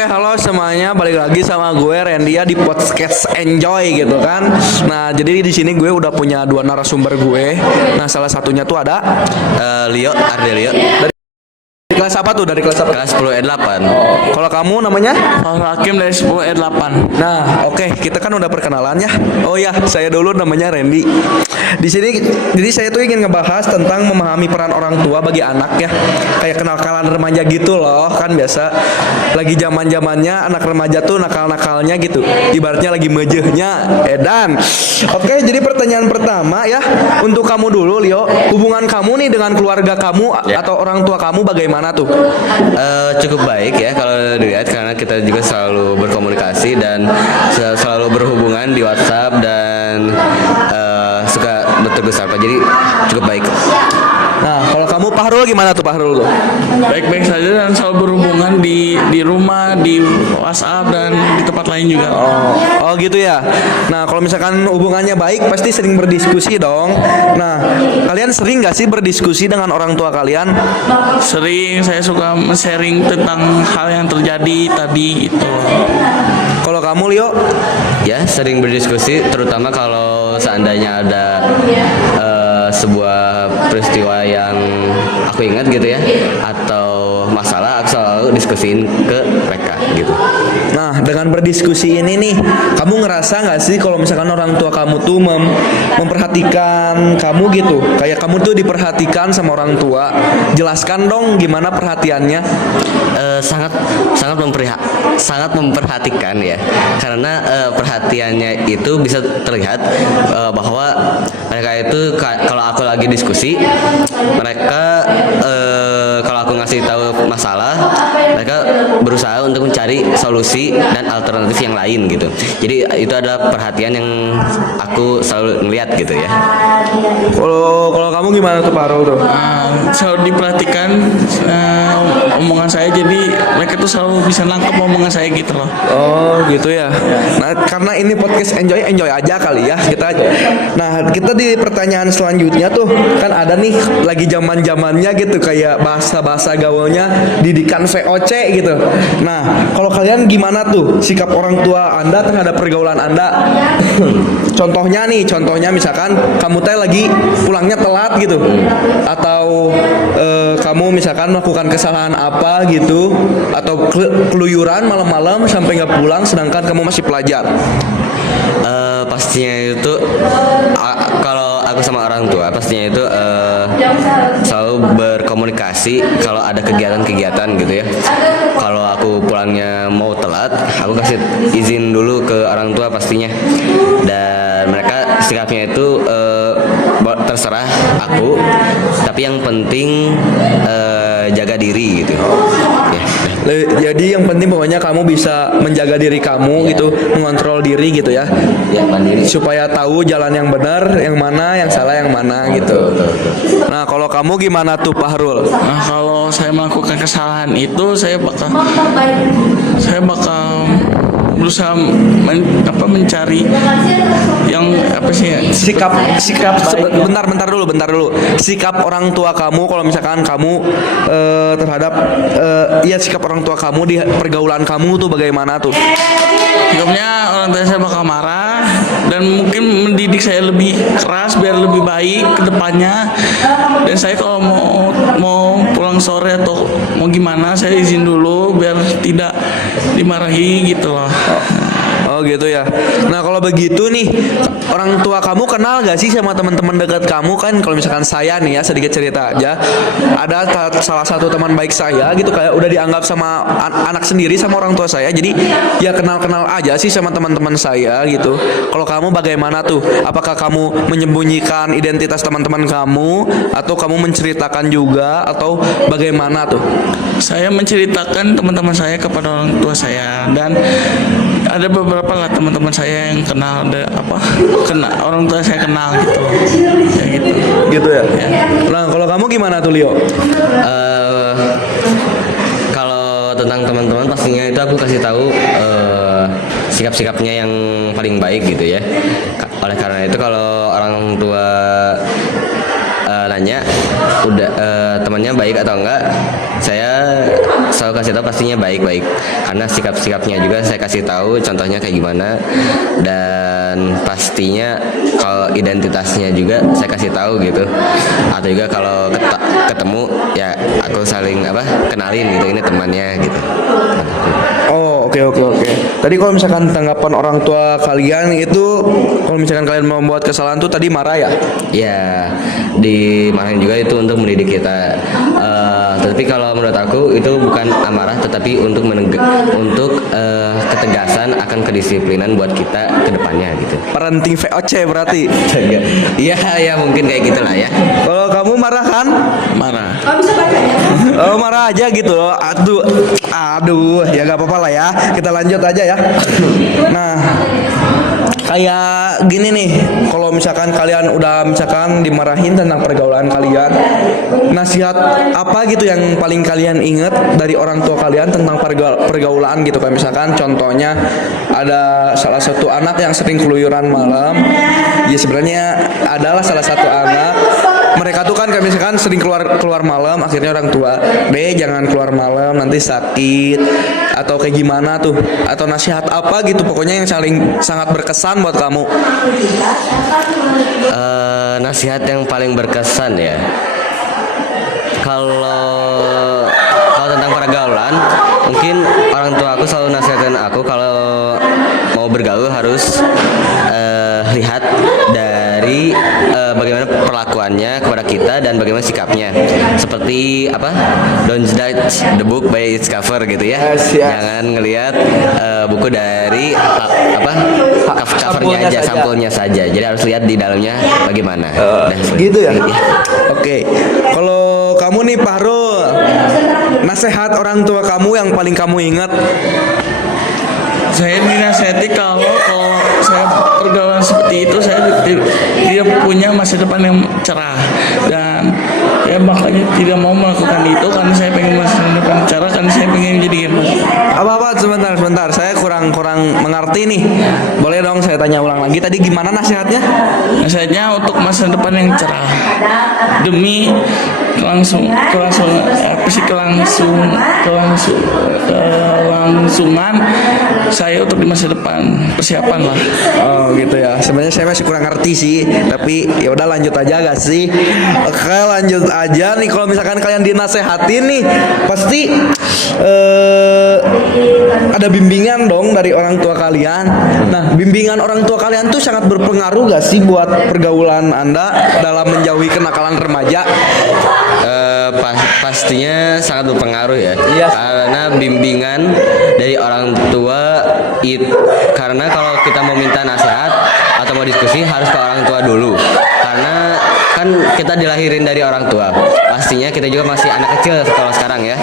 Oke, halo semuanya, balik lagi sama gue Randy ya di podcast Enjoy gitu kan. Nah, jadi di sini gue udah punya dua narasumber gue. Nah, salah satunya tuh ada Leo, Ardelio, dari kelas apa tuh? Dari kelas apa? kelas 10 E8. Kalau kamu namanya? Hakim dari 10 E8. Nah, oke, kita kan udah perkenalan ya. Oh ya, saya dulu namanya Randy. Di sini, jadi saya tuh ingin ngebahas tentang memahami peran orang tua bagi anak ya. Kayak kenakalan remaja gitu loh, kan biasa lagi zaman-zamannya anak remaja tuh nakal-nakalnya gitu. Ibaratnya lagi mejehnya, edan. Oke, jadi pertanyaan pertama ya untuk kamu dulu, Leo. Hubungan kamu nih dengan keluarga kamu Ya. atau orang tua kamu bagaimana tuh? Cukup baik ya kalau dilihat karena kita juga selalu berkomunikasi dan selalu berhubungan di WhatsApp dan suka bertegur sapa. Jadi cukup baik. Nah, kalau kamu Pahrul gimana tuh Pahrul tuh? Baik-baik saja dan selalu berhubungan di rumah, di WhatsApp dan di tempat lain juga. Oh gitu ya. Nah kalau misalkan hubungannya baik pasti sering berdiskusi dong. Nah kalian sering nggak sih berdiskusi dengan orang tua kalian? Sering saya suka sharing tentang hal yang terjadi tadi itu. Kalau kamu Leo? Ya, sering berdiskusi terutama kalau seandainya ada sebuah peristiwa yang aku ingat gitu ya atau masalah, aku selalu diskusiin ke mereka gitu. Nah dengan berdiskusi ini nih, kamu ngerasa nggak sih kalau misalkan orang tua kamu tuh memperhatikan kamu gitu? Kayak kamu tuh diperhatikan sama orang tua. Jelaskan dong gimana perhatiannya. Sangat sangat memperhatikan ya karena perhatiannya itu bisa terlihat bahwa mereka itu kalau aku lagi diskusi mereka kalau aku ngasih tahu masalah mereka berusaha untuk mencari solusi dan alternatif yang lain gitu. Jadi itu adalah perhatian yang aku selalu ngeliat gitu ya. Kalau kamu gimana tuh Parul tuh? Selalu diperhatikan omongan saya, jadi mereka tuh selalu bisa nangkep omongan saya gitu loh. Oh gitu ya. Nah karena ini podcast enjoy aja kali ya kita. Nah kita di pertanyaan selanjutnya tuh kan ada nih lagi zamannya gitu kayak bahasa gaulnya didikan VOC gitu. Nah kalau kalian gimana tuh sikap orang tua Anda terhadap pergaulan Anda? Contohnya misalkan kamu teh lagi pulangnya telat gitu, atau kamu misalkan melakukan kesalahan apa gitu, atau keluyuran malam-malam sampai nggak pulang sedangkan kamu masih pelajar. Pastinya itu kalau aku sama orang tua pastinya itu selalu berkomunikasi kalau ada kegiatan-kegiatan gitu ya. Kalau aku pulangnya mau telat, aku kasih izin dulu ke orang tua pastinya. Dan mereka sikapnya itu terserah aku, tapi yang penting jaga diri gitu. Ya. Jadi yang penting pokoknya kamu bisa menjaga diri kamu gitu, mengontrol diri gitu ya. Ya, mandiri. Supaya tahu jalan yang benar, yang mana, yang salah, yang mana gitu. Nah, kalau kamu gimana tuh Pahrul? Nah, kalau saya melakukan kesalahan itu saya bakal berusaha mencari yang apa sih ya, Bentar dulu. Sikap orang tua kamu kalau misalkan kamu terhadap sikap orang tua kamu di pergaulan kamu tuh bagaimana tuh? sikapnya orang tua saya bakal marah dan mungkin mendidik saya lebih keras biar lebih baik ke depannya. Dan saya kalau mau pulang sore atau mau gimana saya izin dulu biar tidak dimarahi gitu loh. Oh gitu ya. Nah kalau begitu nih, orang tua kamu kenal gak sih sama teman-teman dekat kamu? Kan kalau misalkan saya nih ya, sedikit cerita aja, ada salah satu teman baik saya gitu kayak udah dianggap sama anak sendiri sama orang tua saya. Jadi ya kenal-kenal aja sih sama teman-teman saya gitu. Kalau kamu bagaimana tuh? Apakah kamu menyembunyikan identitas teman-teman kamu atau kamu menceritakan juga atau bagaimana tuh? Saya menceritakan teman-teman saya kepada orang tua saya, dan ada beberapa lah teman-teman saya yang kenal orang tua saya kenal gitu, ya gitu. Gitu ya. Nah kalau kamu gimana tuh Leo? Kalau tentang teman-teman pastinya itu aku kasih tahu sikap-sikapnya yang paling baik gitu ya. Oleh karena itu kalau orang tua nanya udah temannya baik atau enggak, saya selalu kasih tahu pastinya baik-baik, karena sikap-sikapnya juga saya kasih tahu contohnya kayak gimana, dan pastinya kalau identitasnya juga saya kasih tahu gitu, atau juga kalau ketemu ya aku saling kenalin gitu, ini temannya gitu. Oh, oke. Tadi kalau misalkan tanggapan orang tua kalian itu, kalau misalkan kalian membuat kesalahan tuh tadi marah ya? Ya, dimarahin juga itu untuk mendidik kita. Tapi kalau menurut aku itu bukan amarah, tetapi untuk ketegasan akan kedisiplinan buat kita ke depannya gitu. Parenting VOC berarti. Iya, ya mungkin kayak gitulah ya. Kalau kamu marah kan? Marah. Oh, marah aja gitu loh. Aduh, ya gak apa-apa lah ya. Kita lanjut aja ya. Nah, kayak gini nih, kalau misalkan kalian udah misalkan dimarahin tentang pergaulan kalian, nasihat apa gitu yang paling kalian inget dari orang tua kalian tentang pergaulan gitu? Kayak misalkan contohnya ada salah satu anak yang sering keluyuran malam. Ya sebenarnya adalah salah satu anak, mereka tuh kan kayak misalkan sering keluar malam, akhirnya orang tua, jangan keluar malam nanti sakit, atau kayak gimana tuh, atau nasihat apa gitu pokoknya yang sangat berkesan buat kamu. Nasihat yang paling berkesan ya, kalau tentang pergaulan, mungkin orang tua aku selalu nasihatin aku kalau mau bergaul harus lihat dari bagaimana perlakuannya kepada kita dan bagaimana sikapnya. Seperti don't judge the book by its cover gitu ya. Yes. Jangan ngelihat buku dari covernya aja, sampulnya saja. Jadi harus lihat di dalamnya bagaimana. Gitu ya. Oke. Kalau kamu nih Fahrul, nasihat orang tua kamu yang paling kamu ingat? Saya dinasihati kalau saya pergaulan seperti itu, saya tidak punya masa depan yang cerah, dan ya makanya tidak mau melakukan itu karena saya pengen masa depan cerah, karena saya pengen jadi gamer. Apa sebentar, saya kurang mengerti nih. Boleh dong saya tanya ulang lagi, tadi gimana nasihatnya? Nasihatnya untuk masa depan yang cerah, demi kelangsungan saya untuk di masa depan, persiapan lah. Oh gitu ya. Sebenarnya saya masih kurang ngerti sih, tapi ya udah lanjut aja gak sih? Oke, lanjut aja nih. Kalau misalkan kalian dinasehatin nih, pasti ada bimbingan dong dari orang tua kalian. Nah, bimbingan orang tua kalian tuh sangat berpengaruh gak sih buat pergaulan Anda dalam menjauhi kenakalan remaja? Pastinya sangat berpengaruh ya. Iya. Karena bimbingan dari orang tua karena kalau kita mau minta nasihat atau mau diskusi harus ke orang tua dulu, karena kan kita dilahirin dari orang tua, pastinya kita juga masih anak kecil kalau sekarang ya.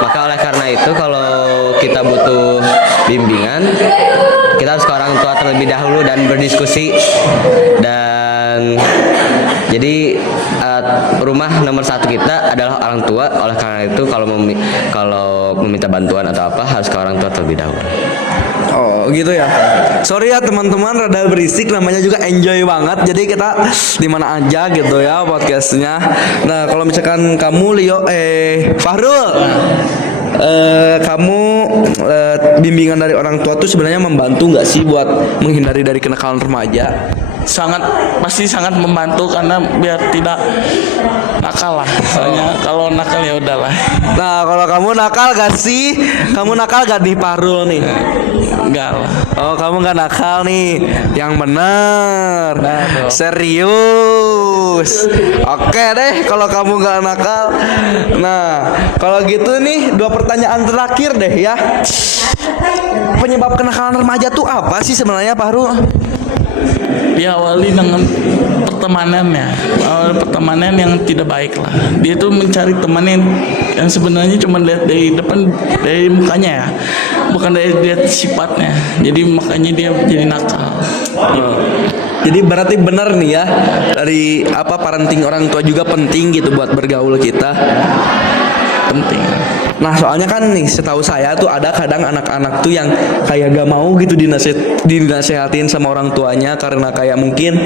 Maka oleh karena itu kalau kita butuh bimbingan, kita harus ke orang tua terlebih dahulu dan berdiskusi. Dan jadi rumah nomor satu kita adalah orang tua. Oleh karena itu kalau meminta bantuan atau apa harus ke orang tua terlebih dahulu. Oh gitu ya. Sorry ya teman-teman, rada berisik, namanya juga enjoy banget. Jadi kita di mana aja gitu ya podcastnya. Nah kalau misalkan kamu Fahrul, kamu bimbingan dari orang tua tuh sebenarnya membantu nggak sih buat menghindari dari kenakalan remaja? Pasti sangat membantu, karena biar tidak nakal lah. Soalnya kalau nakal ya udahlah. Nah kalau kamu nakal gak sih? Kamu nakal gak nih Fahrul nih? Enggak lah. Oh kamu gak nakal nih, yang bener, serius. Oke deh kalau kamu gak nakal. Nah kalau gitu nih 2 pertanyaan terakhir deh ya. Penyebab kenakalan remaja tuh apa sih sebenarnya Fahrul? Diawali dengan pertemanan yang tidak baik lah. Dia tuh mencari teman yang sebenarnya cuma lihat dari depan, dari mukanya ya, bukan dari lihat sifatnya. Jadi makanya dia jadi nakal. Jadi berarti benar nih ya, dari parenting orang tua juga penting gitu buat bergaul kita. Penting. Nah soalnya kan nih setahu saya tuh ada kadang anak-anak tuh yang kayak gak mau gitu dinasehatin sama orang tuanya karena kayak mungkin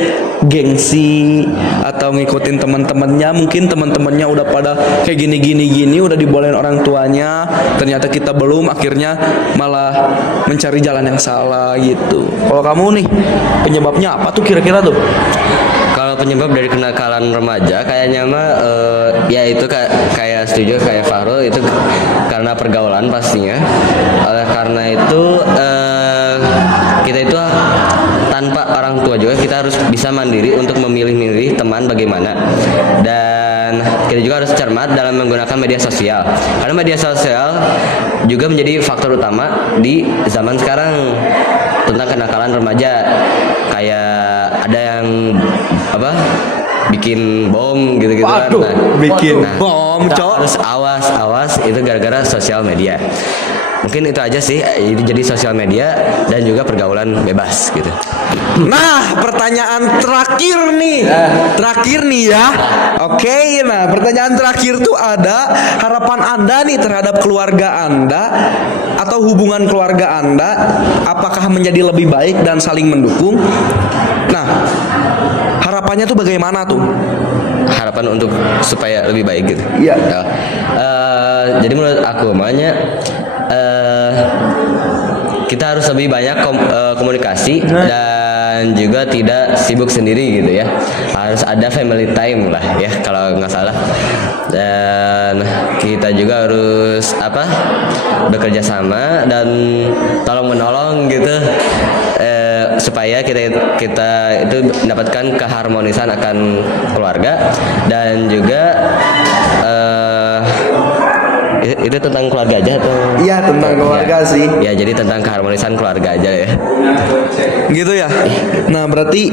gengsi atau ngikutin teman-temannya, mungkin teman-temannya udah pada kayak gini udah dibolehin orang tuanya, ternyata kita belum, akhirnya malah mencari jalan yang salah gitu. Kalau kamu nih penyebabnya apa tuh kira-kira tuh? Kalau penyebab dari kenakalan remaja kayaknya mah ya itu kayak setuju kayak Fahrul itu karena pergaulan pastinya. Oleh karena itu kita itu tanpa orang tua juga kita harus bisa mandiri untuk memilih-milih teman bagaimana, dan kita juga harus cermat dalam menggunakan media sosial karena media sosial juga menjadi faktor utama di zaman sekarang tentang kenakalan remaja. Kayak ada yang apa bikin bom gitu-gitu kan. Waduh, bikin bom, kita Cok. harus awas itu gara-gara sosial media. Mungkin itu aja sih, itu jadi sosial media dan juga pergaulan bebas gitu. Nah, pertanyaan terakhir nih ya. Oke, nah pertanyaan terakhir tuh ada harapan Anda nih terhadap keluarga Anda atau hubungan keluarga Anda, apakah menjadi lebih baik dan saling mendukung? Nah, harapannya tuh bagaimana tuh? Harapan untuk supaya lebih baik gitu. Iya. Ya. Jadi menurut aku makanya kita harus lebih banyak komunikasi dan juga tidak sibuk sendiri gitu ya. Harus ada family time lah ya kalau nggak salah. Dan kita juga harus bekerja sama dan tolong menolong gitu supaya kita itu mendapatkan keharmonisan akan keluarga dan juga itu tentang keluarga aja atau? Iya, tentang keluarga ya, sih. Ya jadi tentang keharmonisan keluarga aja ya. Gitu ya. Nah, berarti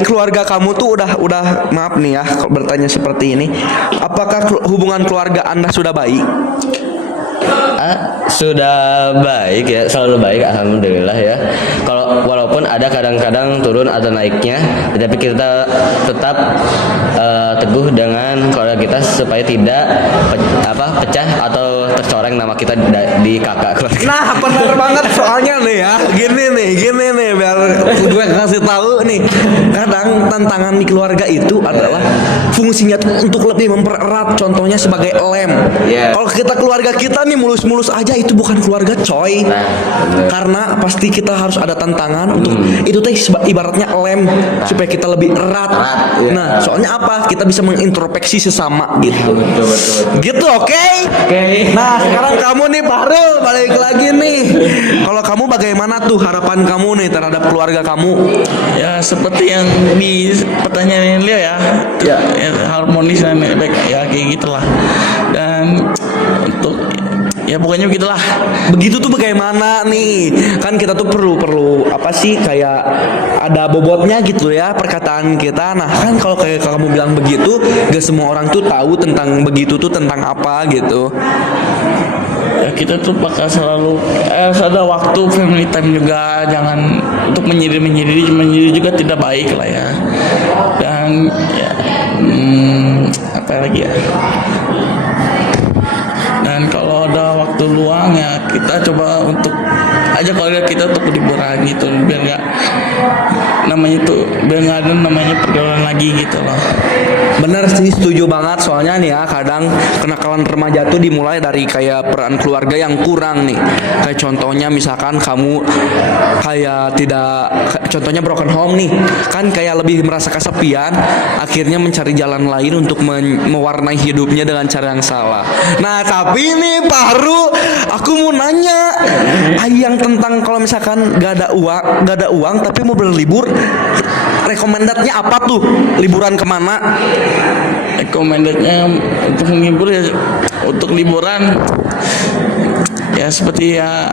keluarga kamu tuh udah maaf nih ya kalau bertanya seperti ini. Apakah hubungan keluarga Anda sudah baik? Sudah baik ya, selalu baik alhamdulillah ya. Kalau walaupun ada kadang-kadang turun atau naiknya, tapi kita tetap teguh dengan keluarga kita supaya tidak pecah atau tercoreng nama kita di kakak keluarga. Nah, benar banget soalnya nih ya. Gini nih biar gue kasih tahu nih. Kadang tantangan di keluarga itu adalah fungsinya tuh untuk lebih mempererat, contohnya sebagai lem. Yeah. Kalau kita keluarga kita nih mulus-mulus aja itu bukan keluarga coy. Karena pasti kita harus ada tantangan untuk itu teh ibaratnya lem supaya kita lebih erat. Iya. Nah, soalnya apa? Kita bisa mengintrospeksi sesama gitu. Betul. Gitu, oke? Nah, sekarang kamu nih Fahrul balik lagi nih. Kalau kamu bagaimana tuh harapan kamu nih terhadap keluarga kamu? Ya seperti yang di pertanyaan Leo ya, ya harmonis dan baik ya kayak gitulah. Dan untuk ya pokoknya begitulah. Begitu tuh bagaimana nih? Kan kita tuh perlu apa sih kayak ada bobotnya gitu ya perkataan kita. Nah, kan kalau kayak kamu bilang begitu, gak semua orang tuh tahu tentang begitu tuh tentang apa gitu. Ya kita tuh bakal selalu ada waktu family time juga, jangan untuk menyendiri juga tidak baik lah ya. Dan ya, apa lagi ya, dan kalau ada waktu luang ya kita coba untuk ajak keluarga kita untuk liburan gitu, biar nggak ada namanya pergaulan lagi gitu loh. Bener sih, setuju banget. Soalnya nih ya kadang kenakalan remaja tuh dimulai dari kayak peran keluarga yang kurang nih. Kayak contohnya misalkan kamu kayak contohnya broken home nih, kan kayak lebih merasa kesepian, akhirnya mencari jalan lain untuk mewarnai hidupnya dengan cara yang salah. Nah, tapi nih Fahrul, aku mau nanya yang tentang kalau misalkan gak ada uang tapi mau berlibur, rekomendasinya apa tuh? Liburan kemana? Rekomendasinya untuk menghibur ya, untuk liburan ya seperti ya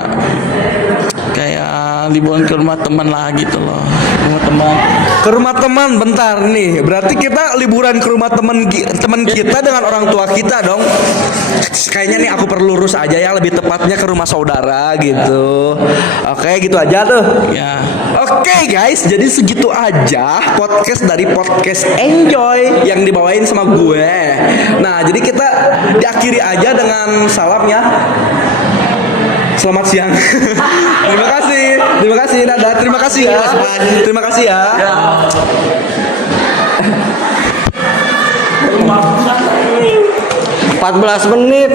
kayak liburan ke rumah teman lah gitu loh, rumah teman. Ke rumah teman, bentar nih. Berarti kita liburan ke rumah teman kita dengan orang tua kita dong. Kayaknya nih aku perlu lurus aja ya, lebih tepatnya ke rumah saudara gitu. Oke, gitu aja tuh. Ya, Oke guys, jadi segitu aja podcast dari podcast Enjoy yang dibawain sama gue. Nah, jadi kita diakhiri aja dengan salam ya. Selamat siang. Terima kasih, dadah. Terima kasih ya. Terima kasih ya. 14 menit.